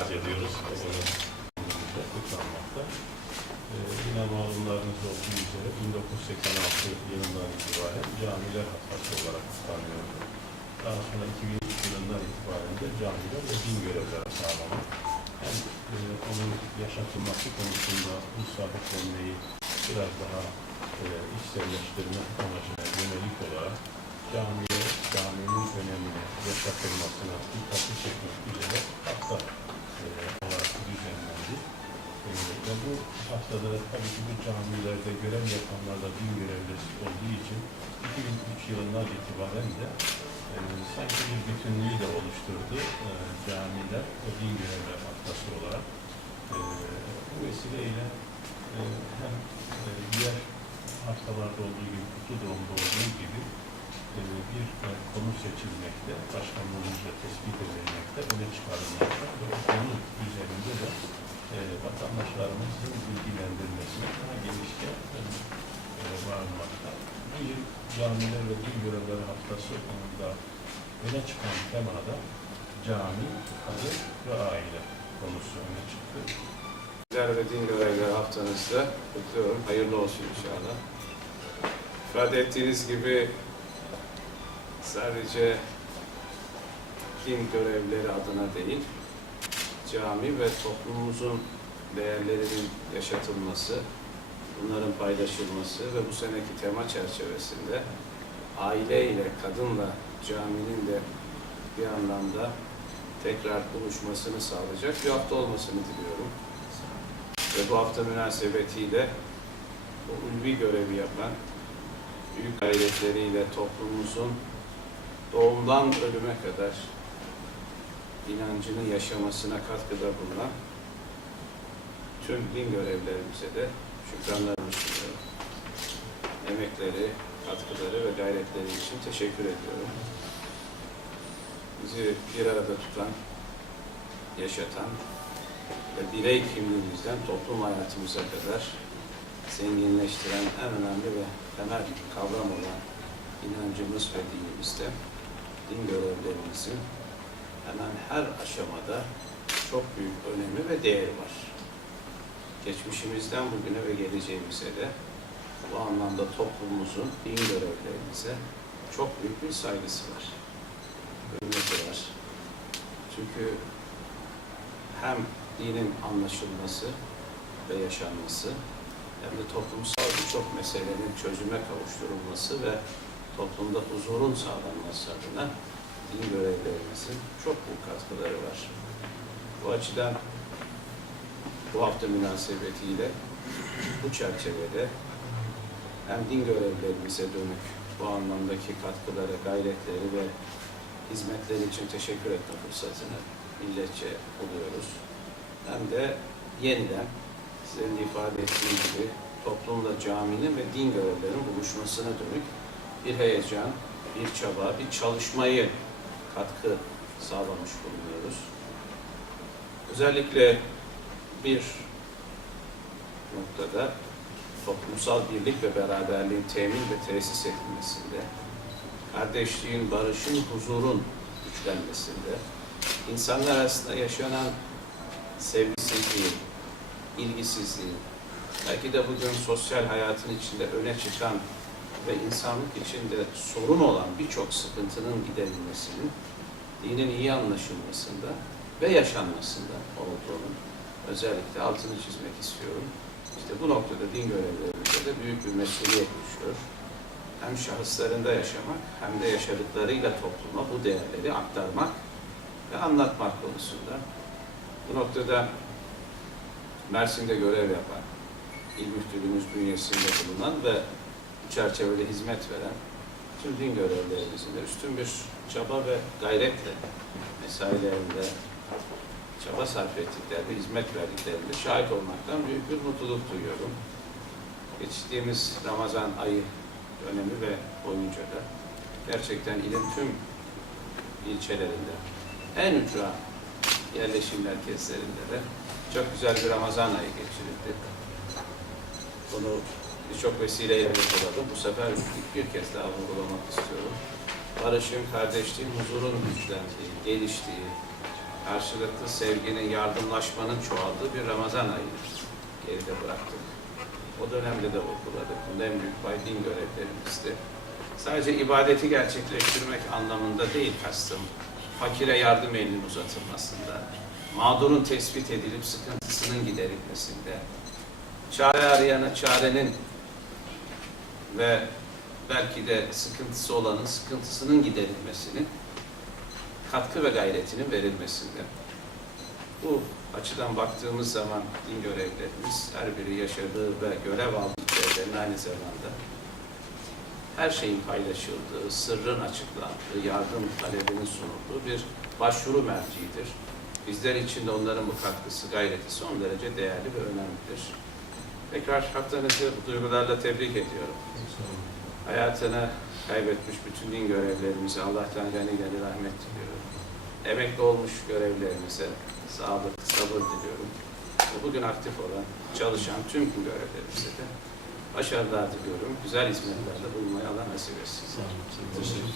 arz ediyoruz. Bunu kutlanmakta. Ee, yine malumlarınız olduğu üzere 1986 yılından itibaren camiler haftası olarak kutlanıyordu. Daha sonra 2003 yılından itibaren de camiler ve din görevleri sağlamak. Hem e, onun yaşatılması konusunda bu sahiplenmeyi biraz daha e, içselleştirme amacına yönelik olarak camiye, caminin önemine, yaşatılmasına dikkati çekmek üzere hafta e, olarak düzenlendi. E, ve bu haftada tabii ki bu camilerde görev yapanlarda din görevlisi olduğu için 2003 yılından itibaren de e, sanki bir bütünlüğü de oluşturdu e, camiler ve din görevleri haftası olarak. E, bu vesileyle e, hem e, diğer haftalarda olduğu gibi, kutlu doğumda olduğu gibi bir e, konu seçilmekte, başkanlığımızla tespit edilmekte, öne çıkarılmakta ve o konu üzerinde de e, vatandaşlarımızın bilgilendirilmesine daha genişçe e, e, varılmakta. Bu yıl camiler ve din görevleri haftası konuda öne çıkan temada cami, kadın ve aile konusu öne çıktı. Sizler ve din görevleri haftanızda kutluyorum. Hayırlı olsun inşallah. İfade ettiğiniz gibi sadece din görevleri adına değil, cami ve toplumumuzun değerlerinin yaşatılması, bunların paylaşılması ve bu seneki tema çerçevesinde aile ile kadınla caminin de bir anlamda tekrar buluşmasını sağlayacak bir hafta olmasını diliyorum. Ve bu hafta münasebetiyle bu ulvi görevi yapan büyük gayretleriyle toplumumuzun doğumdan ölüme kadar inancını yaşamasına katkıda bulunan tüm din görevlerimize de şükranlarımı sunuyorum. Emekleri, katkıları ve gayretleri için teşekkür ediyorum. Bizi bir arada tutan, yaşatan ve birey kimliğimizden toplum hayatımıza kadar zenginleştiren en önemli ve temel kavram olan inancımız ve dinimizde din görevlerimizin hemen her aşamada çok büyük önemi ve değeri var. Geçmişimizden bugüne ve geleceğimize de bu anlamda toplumumuzun din görevlerimize çok büyük bir saygısı var. Hürmeti var. Çünkü hem dinin anlaşılması ve yaşanması hem de toplumsal birçok meselenin çözüme kavuşturulması ve toplumda huzurun sağlanması adına din görevlerimizin çok büyük katkıları var. Bu açıdan bu hafta münasebetiyle bu çerçevede hem din görevlerimize dönük bu anlamdaki katkıları, gayretleri ve hizmetleri için teşekkür etme fırsatını milletçe buluyoruz. Hem de yeniden sizin de ifade ettiğiniz gibi toplumla caminin ve din görevlerinin buluşmasına dönük bir heyecan, bir çaba, bir çalışmayı katkı sağlamış bulunuyoruz. Özellikle bir noktada toplumsal birlik ve beraberliğin temin ve tesis edilmesinde, kardeşliğin, barışın, huzurun güçlenmesinde, insanlar arasında yaşanan sevgisizliği, ilgisizliği, belki de bugün sosyal hayatın içinde öne çıkan ve insanlık içinde sorun olan birçok sıkıntının giderilmesinin dinin iyi anlaşılmasında ve yaşanmasında olduğunu özellikle altını çizmek istiyorum. İşte bu noktada din görevlerimize de büyük bir mesuliyet düşüyor. Hem şahıslarında yaşamak hem de yaşadıklarıyla topluma bu değerleri aktarmak ve anlatmak konusunda. Bu noktada Mersin'de görev yapan, İl Müftülüğümüz bünyesinde bulunan ve bu çerçevede hizmet veren tüm din görevlerimizin de üstün bir çaba ve gayretle mesailerinde çaba sarf ettiklerinde, hizmet verdiklerinde şahit olmaktan büyük bir mutluluk duyuyorum. Geçtiğimiz Ramazan ayı dönemi ve boyunca da gerçekten ilin tüm ilçelerinde, en ücra yerleşim merkezlerinde de çok güzel bir Ramazan ayı geçirildi. Bunu birçok vesileyle vurguladım. Bu sefer bir, kez daha vurgulamak istiyorum. Barışın, kardeşliğin, huzurun güçlendiği, geliştiği, karşılıklı sevginin, yardımlaşmanın çoğaldığı bir Ramazan ayını geride bıraktık. O dönemde de vurguladık. Bunda en büyük pay din görevlerimizdi. Sadece ibadeti gerçekleştirmek anlamında değil kastım. Fakire yardım elinin uzatılmasında, mağdurun tespit edilip sıkıntısının giderilmesinde, çare arayana çarenin ve belki de sıkıntısı olanın sıkıntısının giderilmesinin katkı ve gayretinin verilmesinde. Bu açıdan baktığımız zaman din görevlerimiz her biri yaşadığı ve görev aldığı görevlerin aynı zamanda her şeyin paylaşıldığı, sırrın açıklandığı, yardım talebinin sunulduğu bir başvuru merciidir. Bizler için de onların bu katkısı, gayreti son derece değerli ve önemlidir. Tekrar haftanızı duygularla tebrik ediyorum. Hayatını kaybetmiş bütün din görevlerimize Allah'tan gani gani rahmet diliyorum. Emekli olmuş görevlerimize sağlık, sabır diliyorum. Bugün aktif olan, çalışan tüm görevlerimize de başarılar diliyorum. Güzel hizmetlerde bulunmaya Allah nasip etsin. Teşekkür